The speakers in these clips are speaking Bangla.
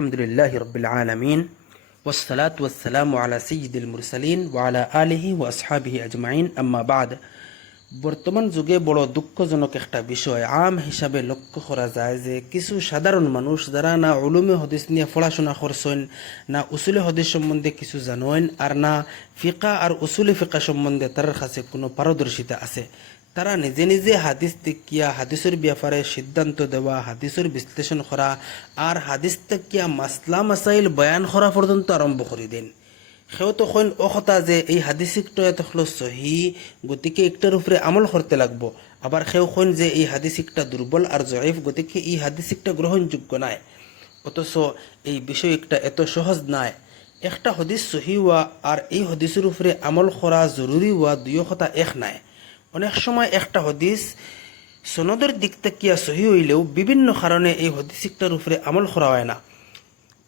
الحمد لله رب العالمين والصلاة والسلام على سيد المرسلين وعلى آله وأصحابه أجمعين أما بعد বর্তমান যুগে বড় দুঃখজনক একটা বিষয় আম হিসাবে লক্ষ্য করা যায় যে কিছু সাধারণ মানুষ যারা না উলুমে হদিস নিয়ে পড়াশোনা করছেন, না উসুলে হদিস সম্বন্ধে কিছু জানেন, আর না ফিকা আর উসুলে ফিকা সম্বন্ধে তার কাছে কোনো পারদর্শিতা আছে, তারা নিজে নিজে হাদিস দেখিয়া হাদিসের ব্যাপারে সিদ্ধান্ত দেওয়া, হাদিসের বিশ্লেষণ করা আর হাদিস দেখিয়া মাসলা মাসাইল বয়ান করা পর্যন্ত আরম্ভ করে দেন। সেও তখন অকথা যে এই হাদিসিকটা এত হলো সহি, গতিকে একটার উপরে আমল করতে লাগবো। আবার সেও কইন যে এই হাদিসিকটা দুর্বল আর জয়ীফ, গতিকে এই হাদিসিকটা গ্রহণযোগ্য নয়। অথচ এই বিষয় একটা এত সহজ নয়। একটা হদিস সহি হওয়া আর এই হদিসের উপরে আমল করা জরুরি হওয়া দুই কথা এক নাই। অনেক সময় একটা হদিস সনদের দিক থেকে সহি হইলেও বিভিন্ন কারণে এই হদিসিকটার উপরে আমল করা হয় না।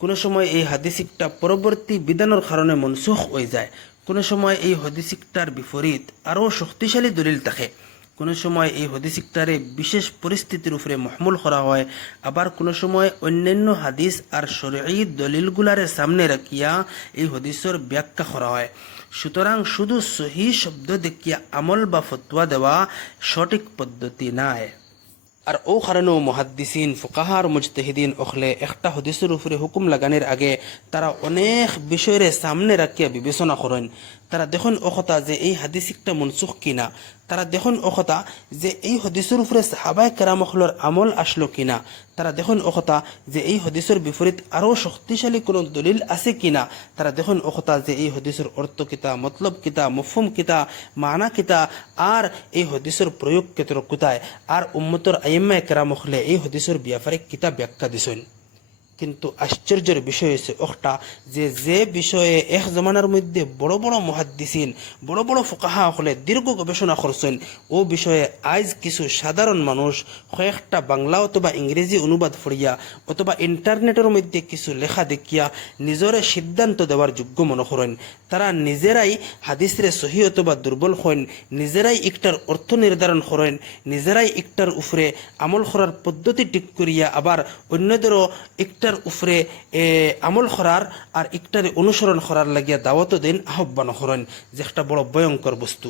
কোনো সময় এই হাদিসিকটা পরবর্তী বিধানের কারণে মনসুখ হয়ে যায়, কোনো সময় এই হদিসিকটার বিপরীত আরও শক্তিশালী দলিল থাকে, কোনো সময় এই হদিসিকটারে বিশেষ পরিস্থিতির উপরে মহমুল করা হয়, আবার কোনো সময় অন্যান্য হাদিস আর শরঈ দলিলগুলারে সামনে রাখিয়া এই হদিসের ব্যাখ্যা করা হয়। সুতরাং শুধু সহি শব্দ দেখিয়া আমল বা ফতোয়া দেওয়া সঠিক পদ্ধতি নাই। আর ও কারণেও মুহাদ্দিসিন ফুকাহার মুজতাহিদিন ওখলে একটা হদিসের উপরে হুকুম লাগানোর আগে তারা অনেক বিষয়ের সামনে রাখিয়া বিবেচনা করেন। তারা দেখুন অকথা যে এই হাদিসিকটা মনসুখ কিনা, তারা দেখুন অকথা যে এই হদিসের উপরে সাহাবায়ে কেরামখলর আমল আসলো কিনা, তারা দেখুন অকথা যে এই হদিসের বিপরীত আরও শক্তিশালী কোনো দলিল আছে কিনা, তারা দেখুন অকথা যে এই হদিসের অর্থ কিতা, মতলব কিতা, মফহুম কিতা, মানা কিতা, আর এই হদিসের প্রয়োগ ক্ষেত্র কোথায়, আর উম্মতর আইম্মায়ে কেরামখলে এই হদিসের ব্যাপারে কিতা ব্যাখ্যা দিছেন। কিন্তু আশ্চর্যের বিষয় হচ্ছে ওটা যে বিষয়ে এক জমানার মধ্যে বড় বড় মুহাদ্দিসিন, বড় বড় ফুকাহা হলে দীর্ঘ গবেষণা করছেন, ও বিষয়ে আজ কিছু সাধারণ মানুষ কয়েকটা বাংলা অথবা ইংরেজি অনুবাদ পড়িয়া অথবা ইন্টারনেটের মধ্যে কিছু লেখা দেখিয়া নিজরে সিদ্ধান্ত দেওয়ার যোগ্য মনে করেন। তারা নিজেরাই হাদিসরে সহি অথবা দুর্বল হন, নিজেরাই একটার অর্থ নির্ধারণ করেন, নিজেরাই একটার উপরে আমল করার পদ্ধতি ঠিক করিয়া আবার অন্যদেরও একটার উপরে আমল করার আর একটারে অনুসরণ করার লাগিয়া দাওয়াত দিন, আহ্বান করেন, যে একটা বড় ভয়ঙ্কর বস্তু।